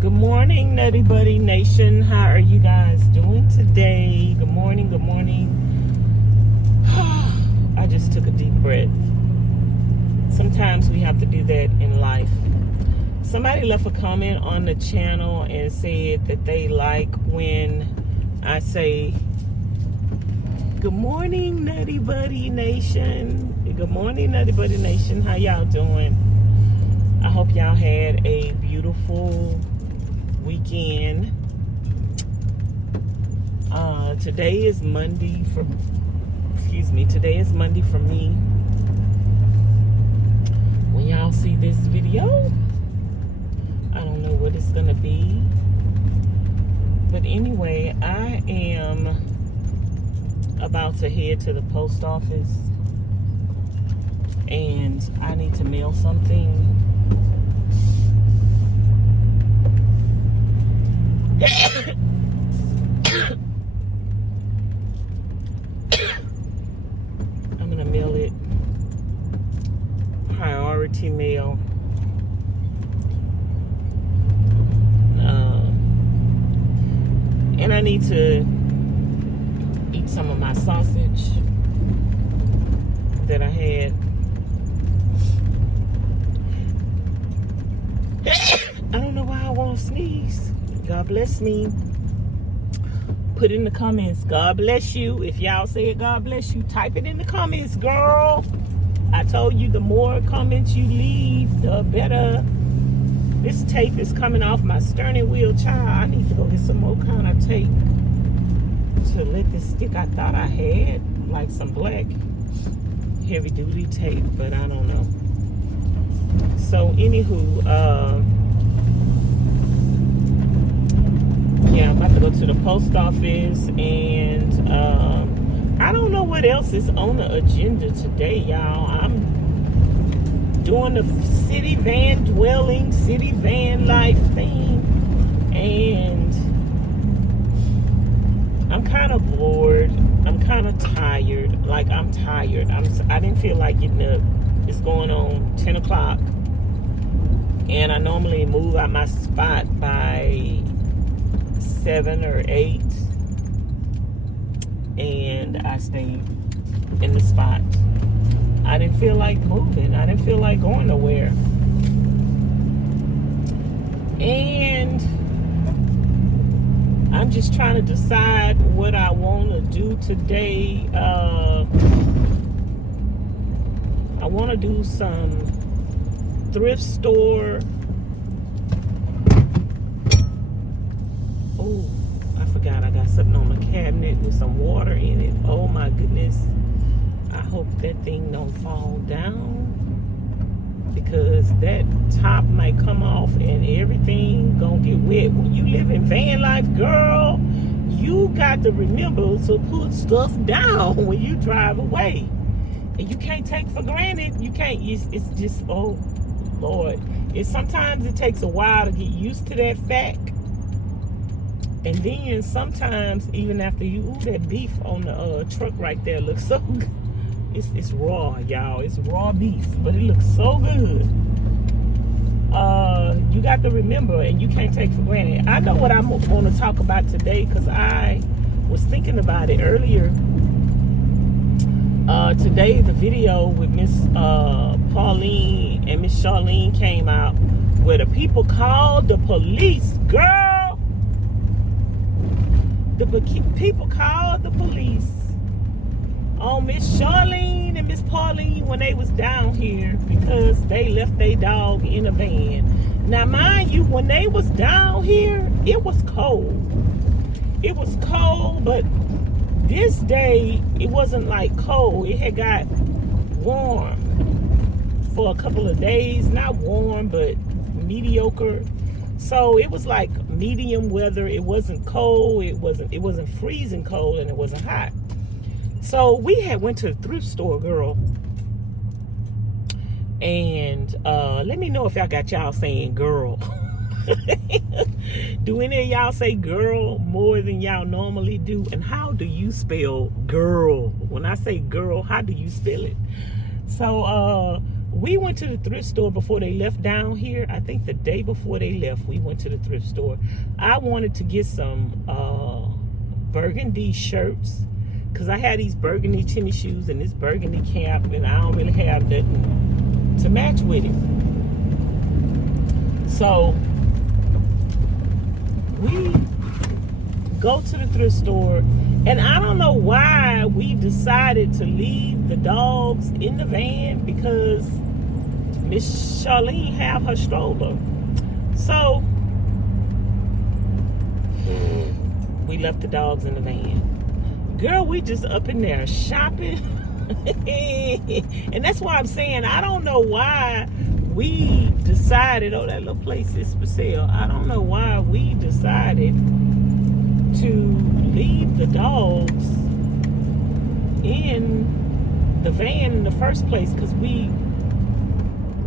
Good morning, Nutty Buddy Nation. How are you guys doing today? Good morning, good morning. I just took a deep breath. Sometimes we have to do that in life. Somebody left a comment on the channel and said that they like when I say, good morning, Nutty Buddy Nation. Good morning, Nutty Buddy Nation. How y'all doing? I hope y'all had a beautiful weekend. Today is Monday for me. When y'all see this video, I don't know what it's gonna be, but anyway, I am about to head to the post office and I need to mail something. I'm gonna mail it priority mail. And I need to eat some of my sausage that I had. I don't know why I won't sneeze. God bless me. Put in the comments, God bless you. If y'all say God bless you, type it in the comments, girl. I told you the more comments you leave, the better. This tape is coming off my steering wheel, child. I need to go get some more kind of tape to let this stick. I thought I had like some black heavy duty tape, but I don't know. So anywho, yeah, I'm about to go to the post office, and I don't know what else is on the agenda today, y'all. I'm doing the city van dwelling, city van life thing, and I'm kind of bored. I'm kind of tired. Like, I'm tired. I didn't feel like getting up. It's going on 10 o'clock, and I normally move out my spot by 7 or 8, and I stayed in the spot. I didn't feel like moving. I didn't feel like going nowhere. And I'm just trying to decide what I want to do today. I want to do some thrift store. Oh, I forgot I got something on the cabinet with some water in it. Oh my goodness. I hope that thing don't fall down, because that top might come off and everything gonna get wet. When you live in van life, girl, you got to remember to put stuff down when you drive away. And you can't take for granted. You can't, it's just, oh Lord. Sometimes it takes a while to get used to that fact. And then sometimes, even after you, that beef on the truck right there looks so good. It's raw, y'all. It's raw beef, but it looks so good. You got to remember, and you can't take for granted. I know what I'm going to talk about today, because I was thinking about it earlier. Today, the video with Miss Pauline and Miss Charlene came out, where the people called the police, girl. The people called the police on Miss Charlene and Miss Pauline when they was down here, because they left their dog in a van. Now, mind you, when they was down here, it was cold. It was cold, but this day, it wasn't like cold. It had got warm for a couple of days. Not warm, but mediocre. So it was like medium weather. It wasn't cold. It wasn't freezing cold, and it wasn't hot. So we had went to the thrift store, girl. And let me know if y'all got y'all saying girl. Do any of y'all say girl more than y'all normally do? And how do you spell girl? When I say girl, how do you spell it? So we went to the thrift store before they left down here. I think the day before they left, we went to the thrift store. I wanted to get some burgundy shirts because I had these burgundy tennis shoes and this burgundy cap, and I don't really have nothing to match with it. So we go to the thrift store, and I don't know why we decided to leave the dogs in the van, because Miss Charlene have her stroller. So we left the dogs in the van. Girl, we just up in there shopping. And that's why I'm saying I don't know why we decided, oh, that little place is for sale. I don't know why we decided to leave the dogs in the van in the first place, because we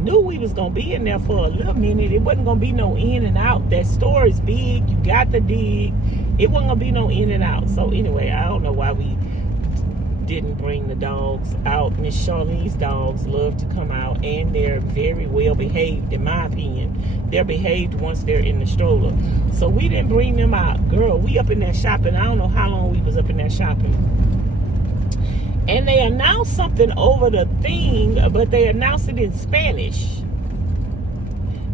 knew we was gonna be in there for a little minute. It wasn't gonna be no in and out. That store is big, you got to dig. It wasn't gonna be no in and out. So anyway, I don't know why we didn't bring the dogs out. Miss Charlene's dogs love to come out, and they're very well behaved, in my opinion. They're behaved once they're in the stroller. So we didn't bring them out. Girl, we up in there shopping. I don't know how long we was up in there shopping. And they announced something over the thing, but they announced it in Spanish.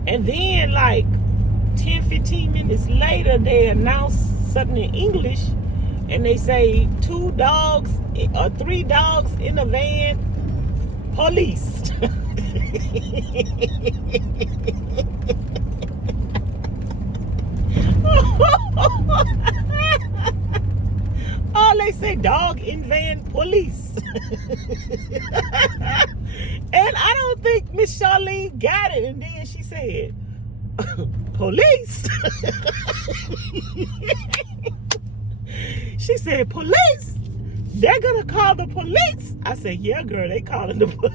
And then like 10, 15 minutes later, they announced something in English. And they say 2 dogs or 3 dogs in a van, police. Oh, they say dog in van, police. And I don't think Miss Charlene got it. And then she said, police. She said, police? They're gonna call the police? I said, yeah, girl, they calling the police.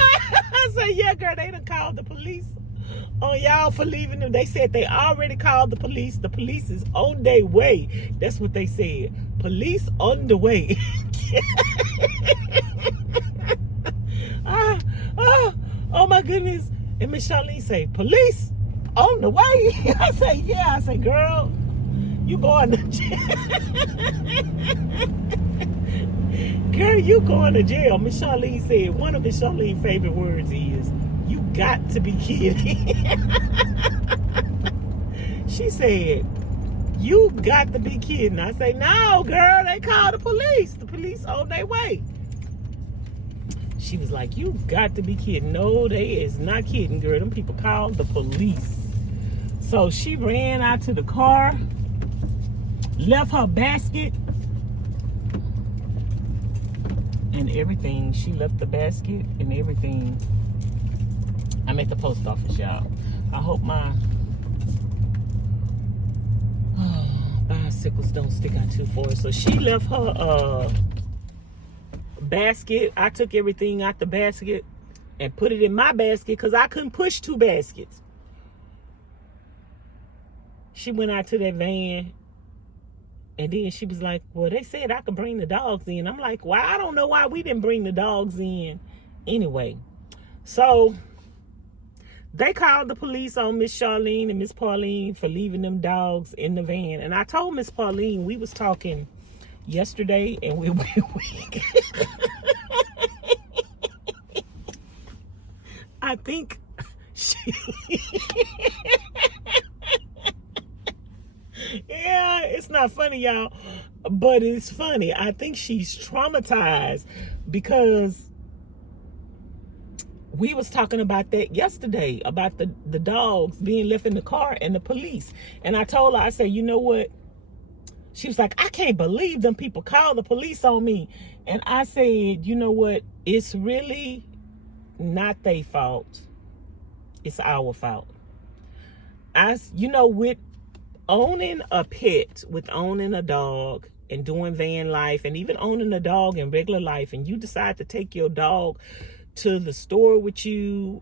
I said, yeah, girl, they done called the police on y'all for leaving them. They said they already called the police. The police is on their way. That's what they said. Police on the way. Oh my goodness. And Miss Charlene say, police on the way? I say, yeah. I say, girl, you going to jail. Girl, you going to jail. Miss Charlene said, one of Miss Charlene's favorite words is, you got to be kidding. She said, you got to be kidding. I say, no, girl, they called the police. The police on their way. She was like, you got to be kidding. No, they is not kidding, girl. Them people called the police. So she ran out to the car, left her basket and everything. She left the basket and everything. I'm at the post office, y'all. I hope my bicycles don't stick out too far. So she left her basket. I took everything out the basket and put it in my basket because I couldn't push 2 baskets. She went out to that van, and then she was like, well, they said I could bring the dogs in. I'm like, well, I don't know why we didn't bring the dogs in anyway. So they called the police on Miss Charlene and Miss Pauline for leaving them dogs in the van. And I told Miss Pauline, we was talking yesterday, and we I think she yeah, it's not funny, y'all, but it's funny. I think she's traumatized because we was talking about that yesterday, about the dogs being left in the car and the police. And I told her, I said, you know what? She was like, I can't believe them people called the police on me. And I said, you know what? It's really not their fault. It's our fault. With owning a pet, with owning a dog and doing van life, and even owning a dog in regular life, and you decide to take your dog to the store with you,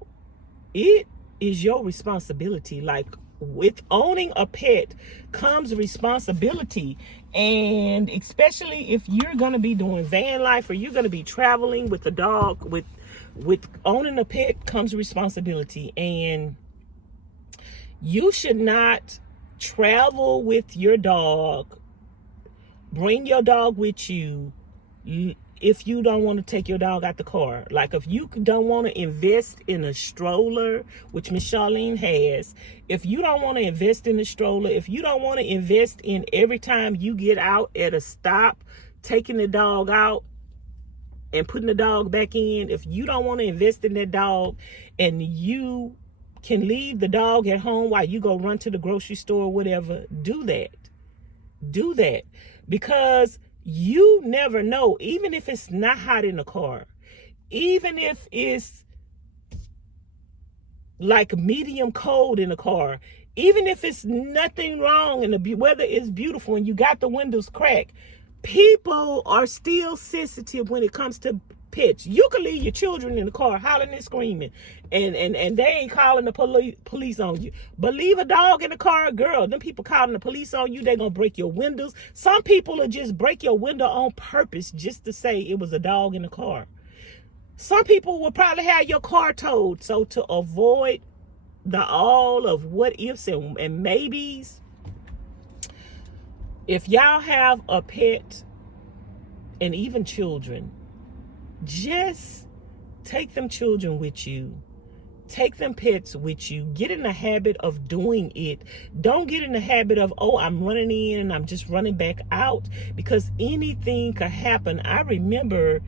it is your responsibility. Like, with owning a pet comes responsibility. And especially if you're going to be doing van life or you're going to be traveling with a dog, with owning a pet comes responsibility. And you should not travel with your dog, bring your dog with you if you don't want to take your dog out the car. Like if you don't want to invest in a stroller, which Miss Charlene has, if you don't want to invest in a stroller, if you don't want to invest in every time you get out at a stop, taking the dog out and putting the dog back in, if you don't want to invest in that dog and you can leave the dog at home while you go run to the grocery store or whatever, do that. Do that. Because you never know, even if it's not hot in the car, even if it's like medium cold in the car, even if it's nothing wrong and the weather is beautiful and you got the windows cracked, people are still sensitive when it comes to pets. You can leave your children in the car hollering and screaming and they ain't calling the police on you. But leave a dog in the car, girl, them people calling the police on you, they're gonna break your windows. Some people will just break your window on purpose just to say it was a dog in the car. Some people will probably have your car towed. So to avoid all of what ifs and maybes, if y'all have a pet and even children, just take them children with you. Take them pets with you. Get in the habit of doing it. Don't get in the habit of, oh, I'm running in and I'm just running back out, because anything could happen. I remember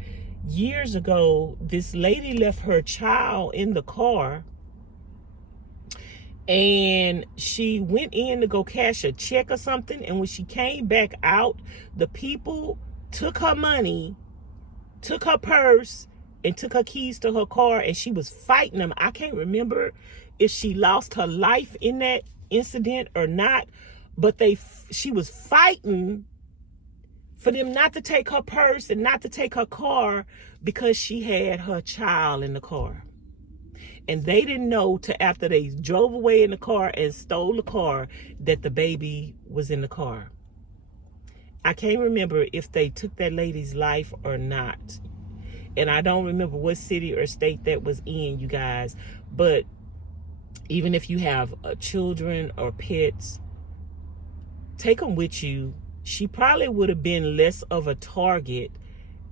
years ago, this lady left her child in the car and she went in to go cash a check or something. And when she came back out, the people took her money, took her purse, and took her keys to her car, and she was fighting them. I can't remember if she lost her life in that incident or not, but she was fighting for them not to take her purse and not to take her car because she had her child in the car. And they didn't know till after they drove away in the car and stole the car that the baby was in the car. I can't remember if they took that lady's life or not. And I don't remember what city or state that was in, you guys. But even if you have children or pets, take them with you. She probably would have been less of a target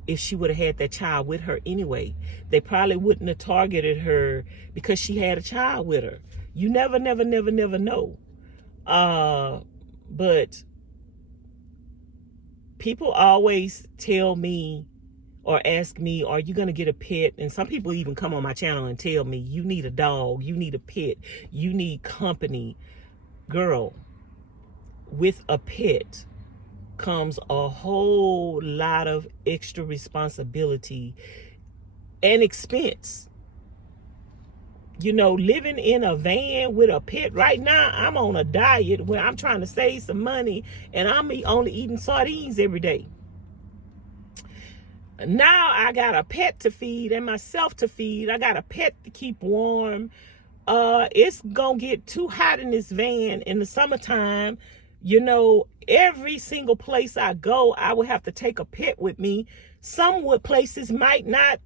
if she would have had that child with her anyway. They probably wouldn't have targeted her because she had a child with her. You never know. But people always tell me or ask me, are you going to get a pet? And some people even come on my channel and tell me, you need a dog, you need a pet, you need company. Girl, with a pet comes a whole lot of extra responsibility and expense. You know, living in a van with a pet, right now I'm on a diet where I'm trying to save some money and I'm only eating sardines every day. Now I got a pet to feed and myself to feed. I got a pet to keep warm. It's gonna get too hot in this van in the summertime. You know, every single place I go, I will have to take a pet with me. Some places might not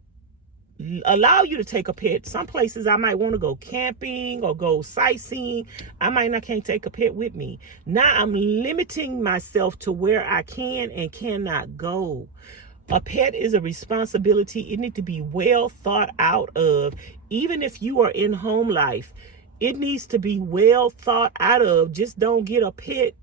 allow you to take a pet. Some places I might want to go camping or go sightseeing. Can't take a pet with me. Now I'm limiting myself to where I can and cannot go. A pet is a responsibility. It needs to be well thought out of. Even if you are in home life, it needs to be well thought out of. Just don't get a pet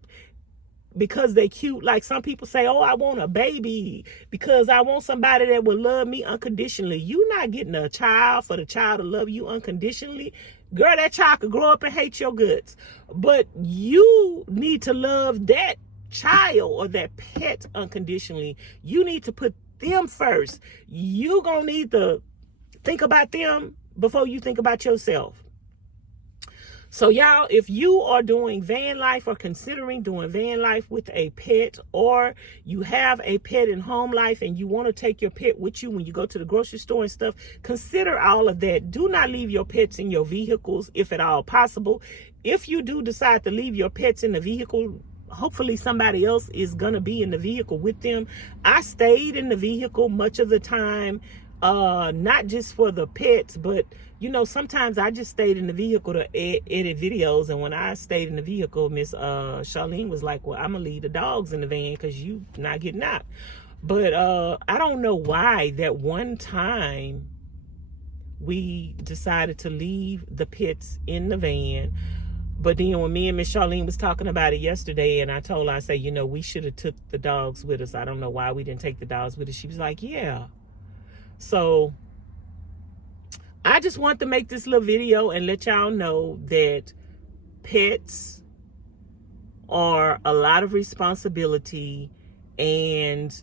because they cute. Like some people say, oh, I want a baby because I want somebody that will love me unconditionally. You're not getting a child for the child to love you unconditionally. Girl, that child could grow up and hate your guts. But you need to love that child or that pet unconditionally. You need to put them first. You gonna need to think about them before you think about yourself. So y'all, if you are doing van life or considering doing van life with a pet, or you have a pet in home life and you want to take your pet with you when you go to the grocery store and stuff, consider all of that. Do not leave your pets in your vehicles if at all possible. If you do decide to leave your pets in the vehicle, hopefully somebody else is gonna be in the vehicle with them. I stayed in the vehicle much of the time, not just for the pets, but you know, sometimes I just stayed in the vehicle to edit videos. And when I stayed in the vehicle, Miss Charlene was like, well, I'm gonna leave the dogs in the van because you not getting out. But I don't know why that one time we decided to leave the pets in the van. But then when me and Miss Charlene was talking about it yesterday, and I told her, I said, you know, we should have took the dogs with us. I don't know why we didn't take the dogs with us. She was like, yeah. So I just want to make this little video and let y'all know that pets are a lot of responsibility, and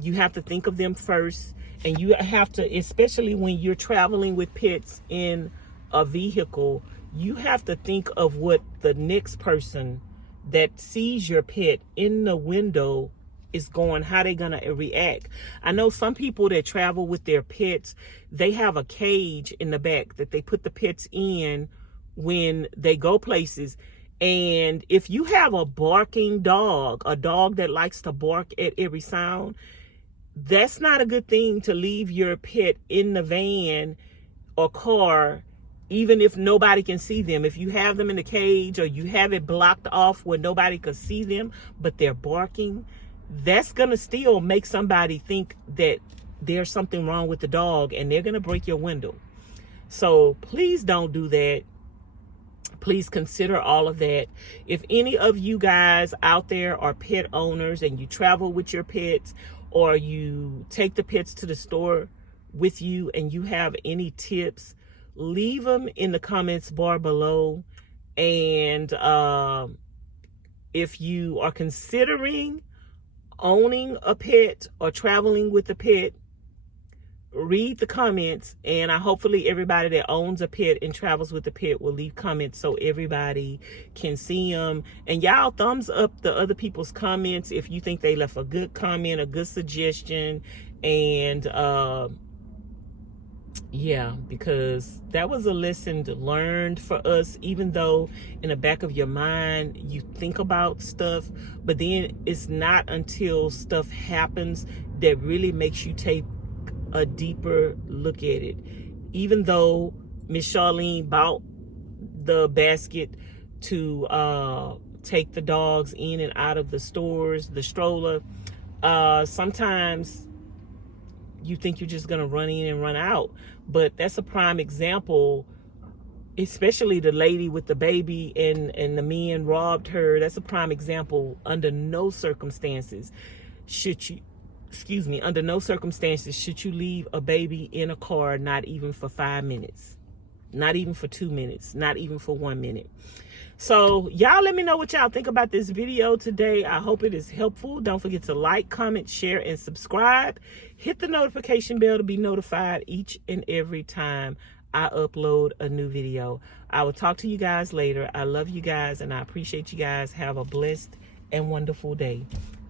you have to think of them first. And you have to, especially when you're traveling with pets in a vehicle, you have to think of what the next person that sees your pet in the window is going, how they gonna react. I know some people that travel with their pets, they have a cage in the back that they put the pets in when they go places. And if you have a barking dog, a dog that likes to bark at every sound, that's not a good thing to leave your pet in the van or car, even if nobody can see them. If you have them in the cage or you have it blocked off where nobody can see them, but they're barking, that's gonna still make somebody think that there's something wrong with the dog, and they're gonna break your window. So please don't do that. Please consider all of that. If any of you guys out there are pet owners and you travel with your pets, or you take the pets to the store with you and you have any tips, leave them in the comments bar below. And if you are considering owning a pet or traveling with a pet, read the comments, and hopefully everybody that owns a pet and travels with a pet will leave comments so everybody can see them. And y'all thumbs up the other people's comments if you think they left a good comment, a good suggestion. And yeah, because that was a lesson learned for us, even though in the back of your mind you think about stuff, but then it's not until stuff happens that really makes you take a deeper look at it. Even though Miss Charlene bought the basket to take the dogs in and out of the stores, the stroller, sometimes you think you're just gonna run in and run out. But that's a prime example, especially the lady with the baby and the men robbed her. That's a prime example. Under no circumstances should you, under no circumstances should you leave a baby in a car, not even for 5 minutes, not even for 2 minutes, not even for 1 minute. So y'all let me know what y'all think about this video today. I hope it is helpful. Don't forget to like, comment, share, and subscribe. Hit the notification bell to be notified each and every time I upload a new video. I will talk to you guys later. I love you guys, and I appreciate you guys. Have a blessed and wonderful day.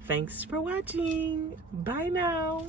Thanks for watching. Bye now.